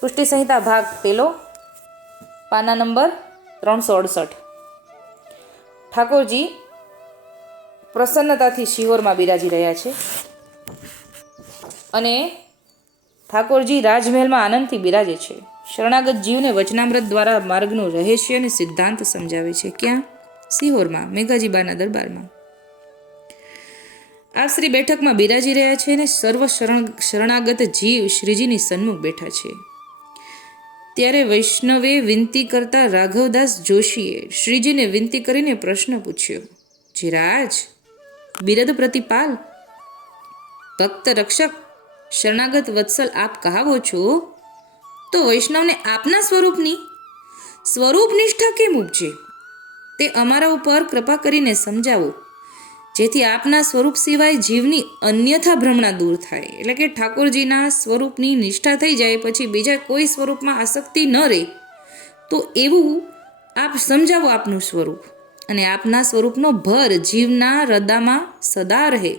પુષ્ટિ સંહિતા ભાગ પેલો, પાના નંબર ત્રણસો અડસઠ. ઠાકોરજી પ્રસન્નતાથી શિહોરમાં બિરાજી રહ્યા છે અને ઠાકોરજી રાજમહેલમાં આનંદથી બિરાજે છે. શરણાગત જીવને વચનામૃત દ્વારા માર્ગનું રહસ્ય અને સિદ્ધાંત સમજાવે છે. ક્યાં? સિહોરમાં મેઘાજીબાના દરબારમાં. આ શ્રી બેઠકમાં બિરાજી રહ્યા છે અને સર્વ શરણ, શરણાગત જીવ શ્રીજીની સન્મુખ બેઠા છે. ત્યારે વૈષ્ણવે વિનંતી કરતા રાઘવદાસ જોશીએ શ્રીજીને વિનંતી કરીને પ્રશ્ન પૂછ્યો, જીરાજ, બિરદ પ્રતિપાલ, ભક્ત રક્ષક, શરણાગત વત્સલ આપ કહાવો છો? તો વૈષ્ણવને આપના સ્વરૂપની સ્વરૂપ નિષ્ઠા કેમ ઉપજે? તે અમારા ઉપર કૃપા કરીને સમજાવો. જેથી આપના સ્વરૂપ સિવાય જીવની અન્યથા ભ્રમણા દૂર થાય. એટલે કે ઠાકોરજીના સ્વરૂપની નિષ્ઠા થઈ જાય પછી બીજા કોઈ સ્વરૂપમાં આસક્તિ ન રહે, તો એવું આપ સમજાવો આપનું સ્વરૂપ. અને આપના સ્વરૂપનો ભર જીવના હૃદયમાં સદા રહે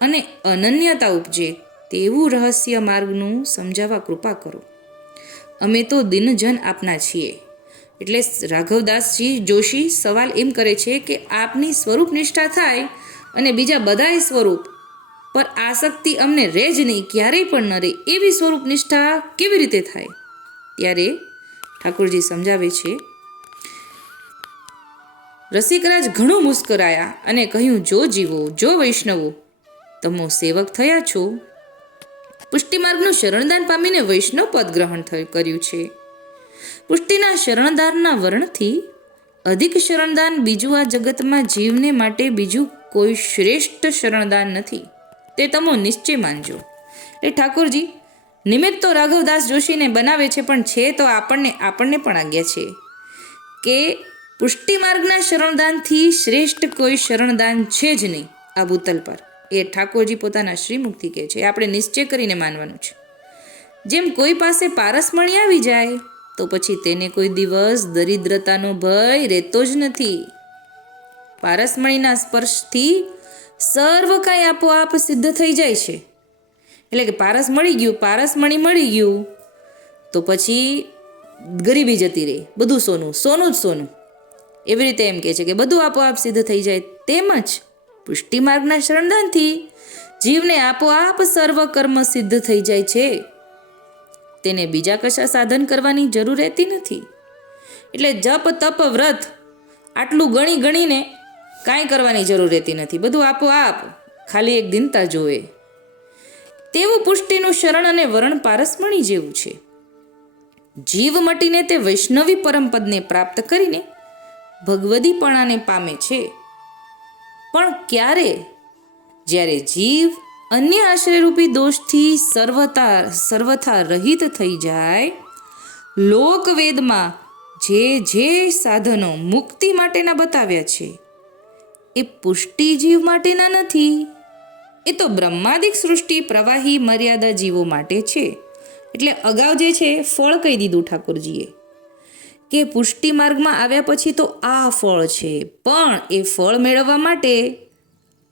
અને અનન્યતા ઉપજે તેવું રહસ્ય માર્ગનું સમજાવવા કૃપા કરો. અમે તો દિનજન આપના છીએ. એટલે રાઘવદાસજી જોશી સવાલ એમ કરે છે કે આપની સ્વરૂપ નિષ્ઠા થાય અને બીજા બધાય સ્વરૂપ પર આસક્તિ અમને રહે જ નહીં, ક્યારેય પણ ન રહે, એવી સ્વરૂપ નિષ્ઠા કેવી રીતે થાય? ત્યારે ઠાકોરજી સમજાવે છે રસિકરાજ ઘણું મુસ્કરાયા અને કહ્યું, જો જીવો, જો વૈષ્ણવો, તમો સેવક થયા છો. પુષ્ટિમાર્ગનું શરણદાન પામીને વૈષ્ણવ પદ ગ્રહણ કર્યું છે. પુષ્ટિના શરણદાનના વર્ણથી અધિક શરણદાન બીજું આ જગતમાં જીવને માટે બીજું કોઈ શ્રેષ્ઠ શરણદાન નથી. તે તમો નિશ્ચય માનજો. એ ઠાકોરજી, નિમિત્ત તો રાઘવદાસ જોશીને બનાવે છે, પણ છે તો આપણને આપણને પણ આજ્ઞા છે કે પુષ્ટિ માર્ગના શરણદાનથી શ્રેષ્ઠ કોઈ શરણદાન છે જ નહીં આ ભૂતલ પર. એ ઠાકોરજી પોતાના શ્રીમુખથી કહે છે. આપણે નિશ્ચય કરીને માનવાનું છે. જેમ કોઈ પાસે પારસમણી આવી જાય તો પછી તેને કોઈ દિવસ દરિદ્રતાનો ભય રહેતો જ નથી. પારસમણીના સ્પર્શથી સર્વ કાંઈ આપોઆપ સિદ્ધ થઈ જાય છે. એટલે કે પારસ મળી ગયું પારસમણી મળી ગયું. તો પછી ગરીબી જતી રહે, બધું સોનું સોનું જ સોનું. એવી રીતે એમ કહે છે કે બધું આપોઆપ સિદ્ધ થઈ જાય તેમજ પુષ્ટિ માર્ગના શરણદાનથી જીવને આપોઆપ સર્વ કર્મ સિદ્ધ થઈ જાય છે. તેને બીજા કશા સાધન કરવાની જરૂર રહેતી નથી. એટલે જપ, તપ, વ્રત આટલું ગણી ગણીને કાંઈ કરવાની જરૂર રહેતી નથી. બધું આપોઆપ ખાલી એક દિનતા જોવે. તેવું પુષ્ટિનું શરણ અને વરણ પારસમણી જેવું છે. જીવ મટીને તે વૈષ્ણવી પરમપદને પ્રાપ્ત કરીને ભગવદીપણાને પામે છે. પણ ક્યારે? જ્યારે જીવ અન્ય આશ્રયરૂપી દોષથી સર્વતા, સર્વથા રહિત થઈ જાય. લોકવેદમાં જે જે સાધનો મુક્તિ માટેના બતાવ્યા છે, એ પુષ્ટિ જીવ માટેના નથી. એ તો બ્રહ્માદિક સૃષ્ટિ પ્રવાહી મર્યાદા જીવો માટે છે. એટલે અગાઉ જે છે, ફળ કહી દીધું ઠાકોરજીએ. કે પુષ્ટિ માર્ગમાં આવ્યા પછી તો આ ફળ છે, પણ એ ફળ મેળવવા માટે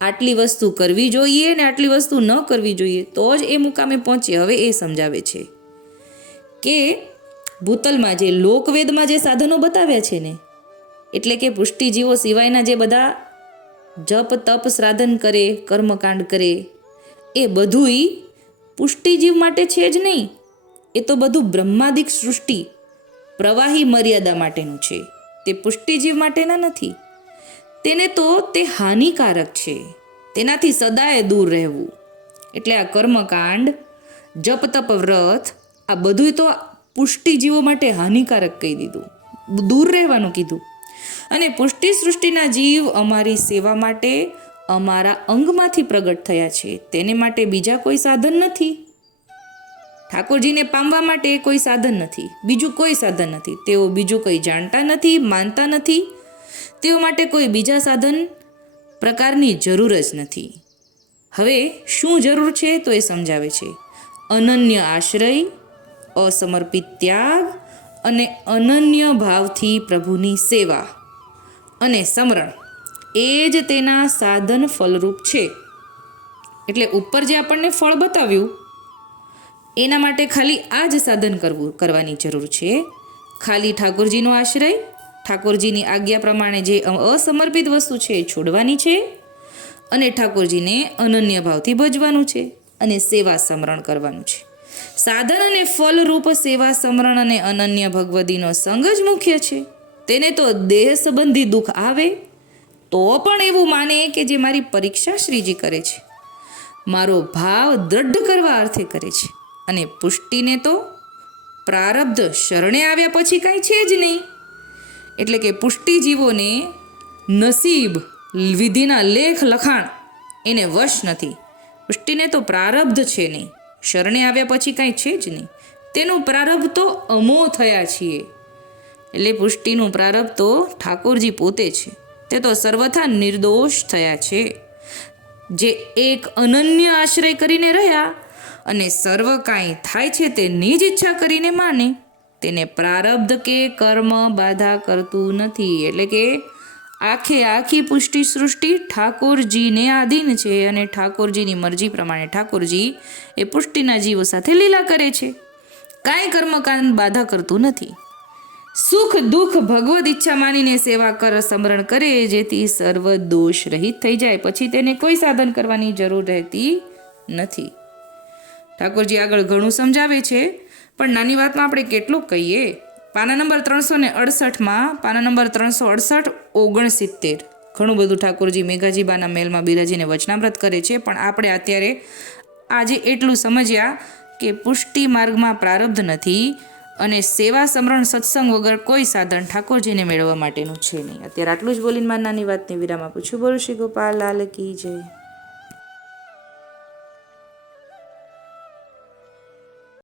આટલી વસ્તુ કરવી જોઈએ ને આટલી વસ્તુ ન કરવી જોઈએ, તો જ એ મુકામે પહોંચે. હવે એ સમજાવે છે કે ભૂતલમાં જે લોકવેદમાં જે સાધનો બતાવ્યા છે ને, એટલે કે પુષ્ટિજીવો સિવાયના જે બધા જપ, તપ શ્રાધન કરે, કર્મકાંડ કરે, એ બધુંય પુષ્ટિજીવ માટે છે જ નહીં. એ તો બધું બ્રહ્માદિક સૃષ્ટિ, પ્રવાહી મર્યાદા માટેનું છે. તે પુષ્ટિજીવ માટેના નથી. તેને તો તે હાનિકારક છે. તેનાથી સદાય દૂર રહેવું. એટલે આ કર્મકાંડ જપ તપ વ્રત, આ બધું તો પુષ્ટિજીવો માટે હાનિકારક કહી દીધું. દૂર રહેવાનું કીધું. અને પુષ્ટિ સૃષ્ટિના જીવ અમારી સેવા માટે અમારા અંગમાંથી પ્રગટ થયા છે. તેને માટે બીજા કોઈ સાધન નથી. ઠાકોરજીને પામવા માટે કોઈ સાધન નથી. બીજું કોઈ સાધન નથી. તેઓ બીજું કંઈ જાણતા નથી, માનતા નથી. તેઓ માટે કોઈ બીજા સાધન પ્રકારની જરૂર જ નથી. હવે શું જરૂર છે તો એ સમજાવે છે. અનન્ય આશ્રય, અસમર્પિત ત્યાગ અને અનન્ય ભાવથી પ્રભુની સેવા અને સમરણ. એ જ તેના સાધન ફલરૂપ છે. એટલે ઉપર જે આપણને ફળ બતાવ્યું, એના માટે ખાલી આ જ સાધન કરવું, કરવાની જરૂર છે. ખાલી ઠાકોરજીનો આશ્રય ઠાકોરજીની આજ્ઞા પ્રમાણે જે અસમર્પિત વસ્તુ છે એ છોડવાની છે અને ઠાકોરજીને અનન્ય ભાવથી ભજવાનું છે અને સેવા સમરણ કરવાનું છે. સાધન અને ફલરૂપ સેવા સમરણ અને અનન્ય ભગવદીનો સંગ જ મુખ્ય છે. તેને તો દેહ સંબંધી દુઃખ આવે, તો પણ એવું માને કે જે મારી પરીક્ષા શ્રીજી કરે છે. મારો ભાવ દ્રઢ કરવા અર્થે કરે છે. અને પુષ્ટિને તો પ્રારબ્ધ શરણે આવ્યા પછી કાંઈ છે જ નહીં. એટલે કે પુષ્ટિજીવોને નસીબ, વિધિના લેખ, લખાણ એને વશ નથી. પુષ્ટિને તો પ્રારબ્ધ છે નહીં. શરણે આવ્યા પછી કાંઈ છે જ નહીં. તેનું પ્રારબ્ધ તો અમો થયા છીએ. એટલે પુષ્ટિનું પ્રારબ્ધ તો ઠાકોરજી પોતે છે. તે તો સર્વથા નિર્દોષ થયા છે. જે એક અનન્ય આશ્રય કરીને રહ્યા અને સર્વ કાંઈ થાય છે તેની જ ઈચ્છા કરીને માને. તેને પ્રારબ્ધ કે કર્મ બાધા કરતું નથી. એટલે કે આખે આખી પુષ્ટિ સૃષ્ટિ ઠાકોરજીને આધીન છે અને ઠાકોરજીની મરજી પ્રમાણે ઠાકોરજી એ પુષ્ટિના જીવો સાથે લીલા કરે છે. કાંઈ કર્મકાંડ બાધા કરતું નથી. સુખ દુઃખ ભગવદ ઈચ્છા માનીને સેવા કર સમરણ કરે, જેથી સર્વ દોષ રહિત થઈ જાય. પછી તેને કોઈ સાધન કરવાની જરૂર રહેતી નથી. ઠાકોરજી આગળ ઘણું સમજાવે છે. પણ નાની વાતમાં આપણે કેટલું કહીએ? પાના નંબર ત્રણસો ને અડસઠમાં પાના નંબર ત્રણસો અડસઠ ઓગણસિત્તેર. ઘણું બધું ઠાકોરજી મેઘાજીબાના મેલમાં બિરાજીને વચનામ્રત કરે છે, પણ આપણે અત્યારે આજે એટલું સમજ્યા કે પુષ્ટિ માર્ગમાં પ્રારબ્ધ નથી અને સેવા સમરણ સત્સંગ વગર કોઈ સાધન ઠાકોરજીને મેળવવા માટેનું છે નહીં. અત્યારે આટલું જ બોલીને માર નાની વાતને વિરામ આપું છું. બોલું શ્રી ગોપાલ લાલ કી જય.